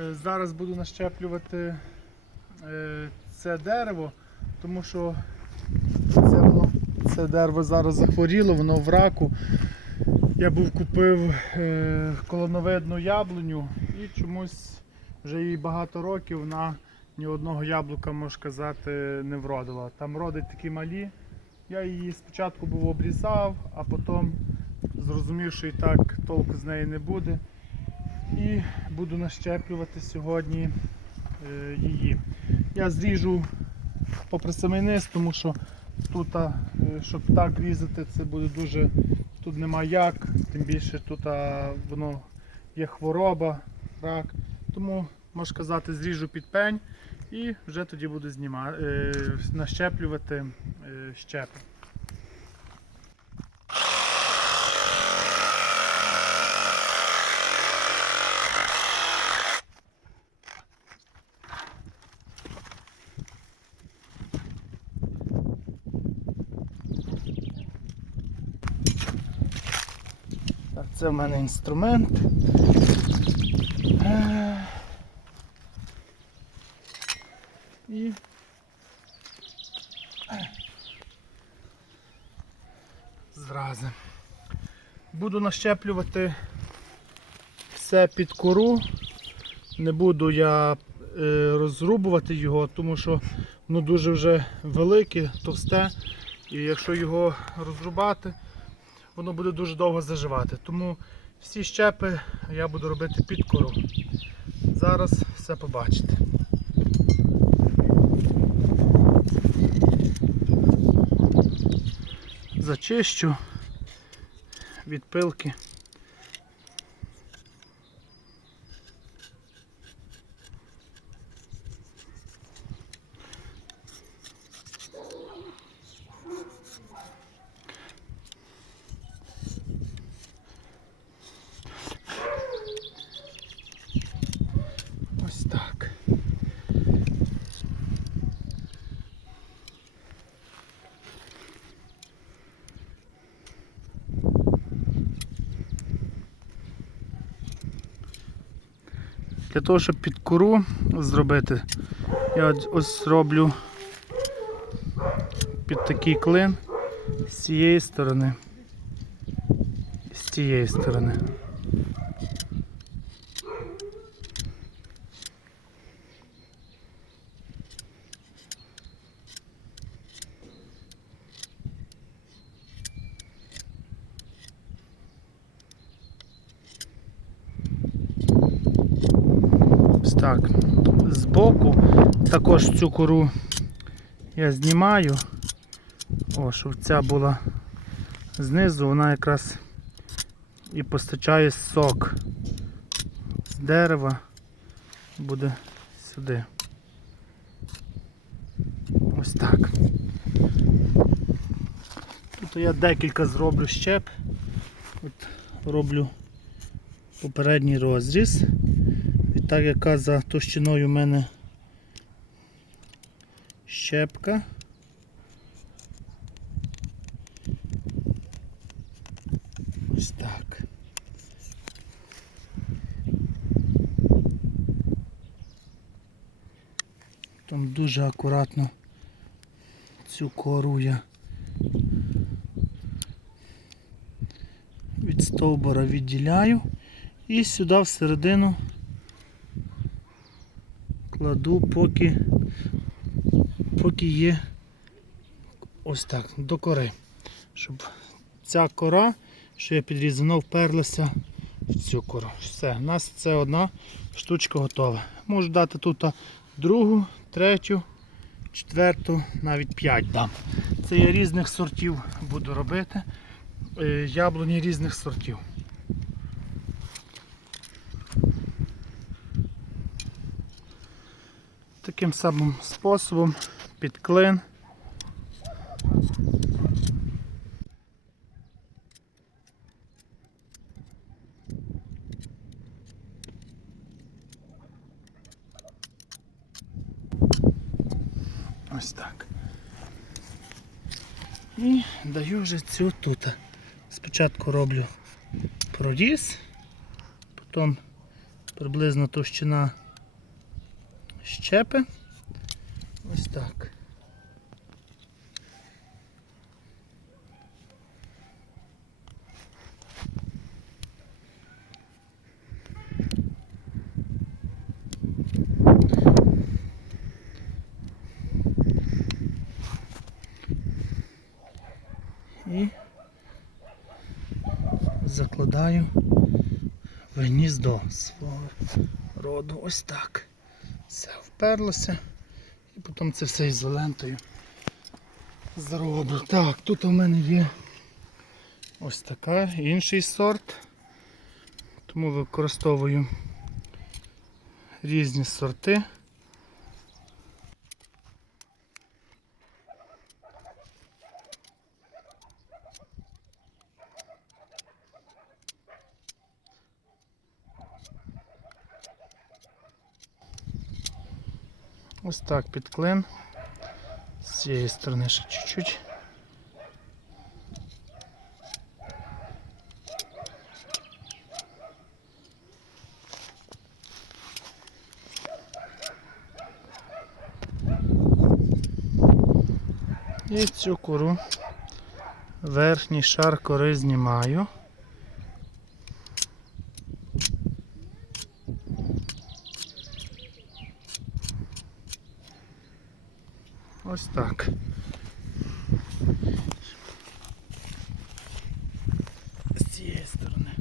Е, Зараз буду нащеплювати е, це дерево, тому що це, воно, це дерево зараз захворіло, воно в раку. Я був купив е, колоновидну яблуню і чомусь вже їй багато років вона ні одного яблука, можна сказати, не вродила. Там родить такі малі. Я її спочатку був обрізав, а потім зрозумів, що і так толку з неї не буде. І буду нащеплювати сьогодні е, її. Я зріжу попри самий низ, тому що тут, е, щоб так різати, це буде дуже. Тут нема як, тим більше тут а, воно є хвороба, рак. Тому, можна сказати, зріжу під пень і вже тоді буду знімати, е, нащеплювати е, щепи. Це в мене інструмент. Е, І зрази. Буду нащеплювати все під кору. Не буду я е, розрубувати його, тому що воно дуже вже велике, товсте. І якщо його розрубати, воно буде дуже довго заживати. Тому всі щепи я буду робити під кору. Зараз все побачите. Зачищу від пилки. Ось так. Для того, щоб під кору зробити, я ось роблю під такий клин з цієї сторони з цієї сторони. Ось так. Збоку також цю кору я знімаю. О, щоб ця була знизу, вона якраз і постачає сок з дерева буде сюди. Ось так. Тут я декілька зроблю щеп. От роблю попередній розріз. Так яка за товщиною в мене щепка. Ось так. Там дуже акуратно цю кору я від стовбура відділяю і сюди всередину кладу, поки, поки є ось так, до кори. Щоб ця кора, що я підрізав, вона вперлася в цю кору. Все, у нас це одна штучка готова. Можу дати тут другу, третю, четверту, навіть п'ять дам. Це я різних сортів буду робити. Е, Яблуні різних сортів. Таким самим способом під клин. Ось так. І даю вже цю тут. Спочатку роблю проріз, потім приблизно товщина щепи. Ось так. І закладаю в гніздо свого роду. Ось так. Все вперлося. І потім це все ізолентою зроблю. Так, тут у мене є ось така, інший сорт. Тому використовую різні сорти. Ось так під. З цієї сторони ще чуть-чуть. І цю кору верхній шар кори знімаю. Ось так. З цієї сторони.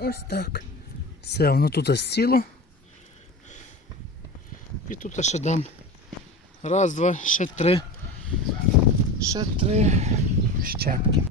Ось так. Все, воно тут сіло. І тут ще дам. Раз, два, ще три. Ще три щепки.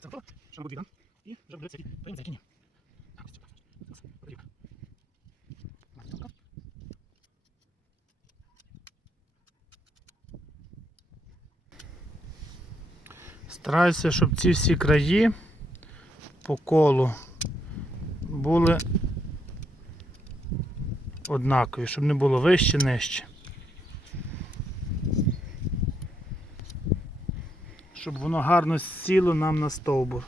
Так, буде віддам? І вже буде цвіти. Прийм закинь. Так, ось цю. Рік. Стараюся, щоб ці всі краї по колу були однакові, щоб не було вище, нижче. Щоб воно гарно сіло нам на стовбур.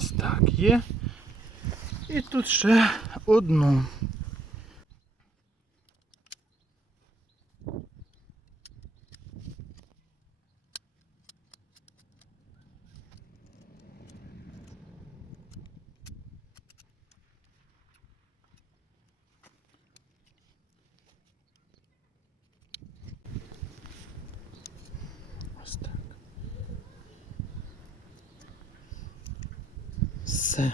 Ось так є. І тут ще одну. Все.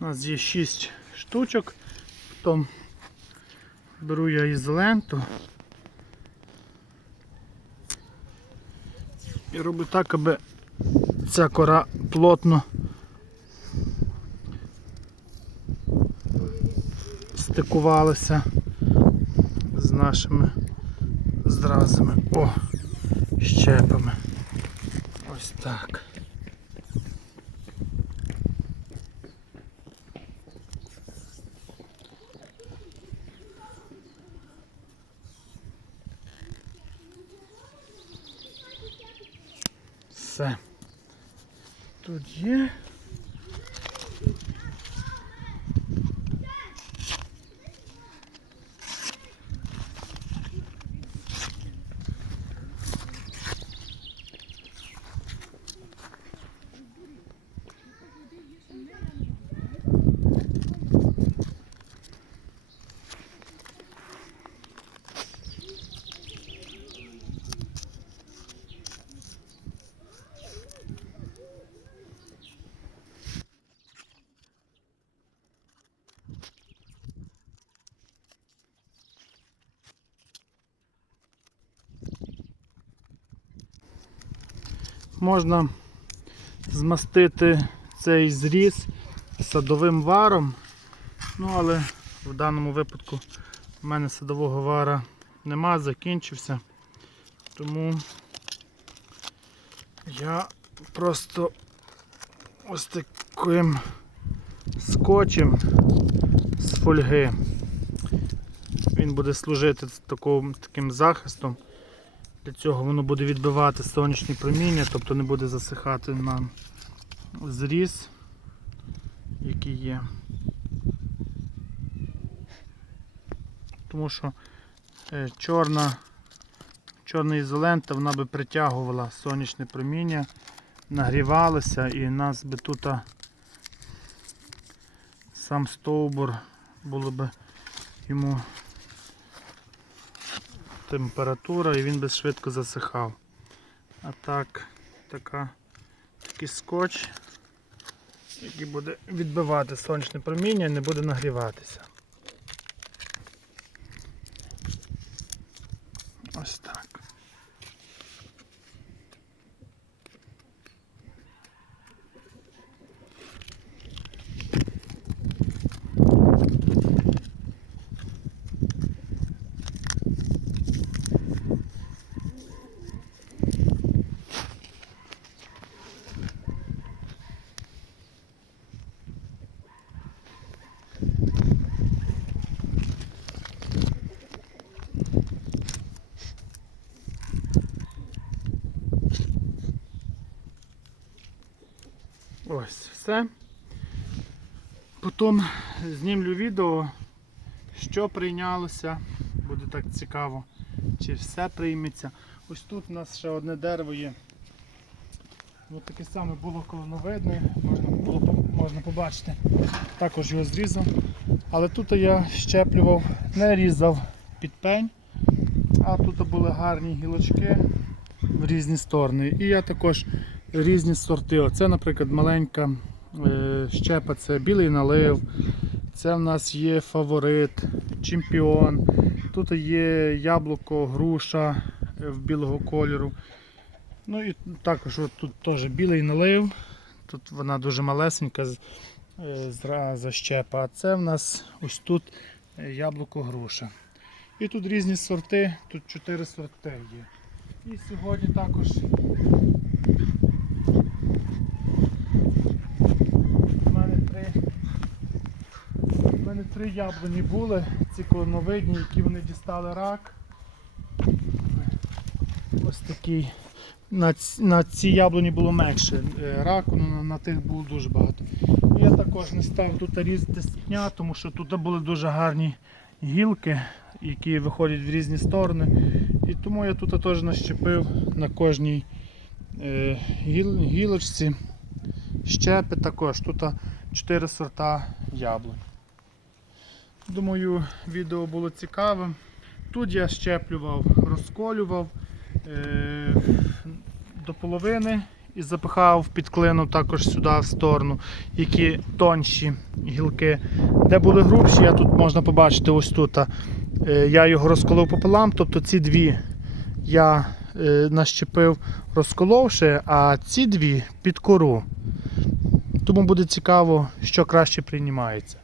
У нас є 6 штучок. Потім беру я ізоленту. І роблю так, аби ця кора плотно стикувалася з нашими зразами. О, щепами. Ось так. Все. Тут Можна змастити цей зріз садовим варом, ну але в даному випадку в мене садового вара нема, закінчився, тому я просто ось таким скотчем з фольги. Він буде служити таким, таким захистом. Для цього воно буде відбивати сонячні проміння, тобто не буде засихати нам зріз, який є. Тому що е, чорна, чорна ізолента вона би притягувала сонячне проміння, нагрівалася і нас би тут сам стовбур було би йому температура і він би швидко засихав. А так, така, такий скотч, який буде відбивати сонячне проміння і не буде нагріватися. Ось так. Ось все. Потім знімлю відео, що прийнялося. Буде так цікаво, чи все прийметься. Ось тут у нас ще одне дерево є. Ось таке саме було колоновидне, можна, було, можна побачити. Також його зрізав. Але тут я щеплював, не різав під пень, а тут були гарні гілочки в різні сторони. І я також різні сорти. Оце, наприклад, маленька щепа, це білий налив. Це в нас є фаворит, чемпіон. Тут є яблуко, груша е, в білого кольору. Ну і також тут теж білий налив. Тут вона дуже малесенька е, щепа. А це в нас ось тут е, яблуко груша. І тут різні сорти, тут чотири сорти є. І сьогодні також У мене три, у мене три яблуні були, ці колоновидні, які вони дістали рак. Ось такий. На, ц- на цій яблуні було менше е, раку, ну, на, на тих було дуже багато. Я також не став тут різати степня, тому що тут були дуже гарні гілки, які виходять в різні сторони. І тому я тут теж нащепив на кожній е, гіл, гілочці щепи також. Тут 4 сорта яблунь. Думаю, відео було цікавим. Тут я щеплював, розколював е, до половини і запихав під клину також сюди в сторону, які тонші гілки. Де були грубші, я тут можна побачити ось тут. Е, я його розколов пополам, тобто ці дві я е, нащепив розколовши, а ці дві під кору. Тому буде цікаво, що краще приймається.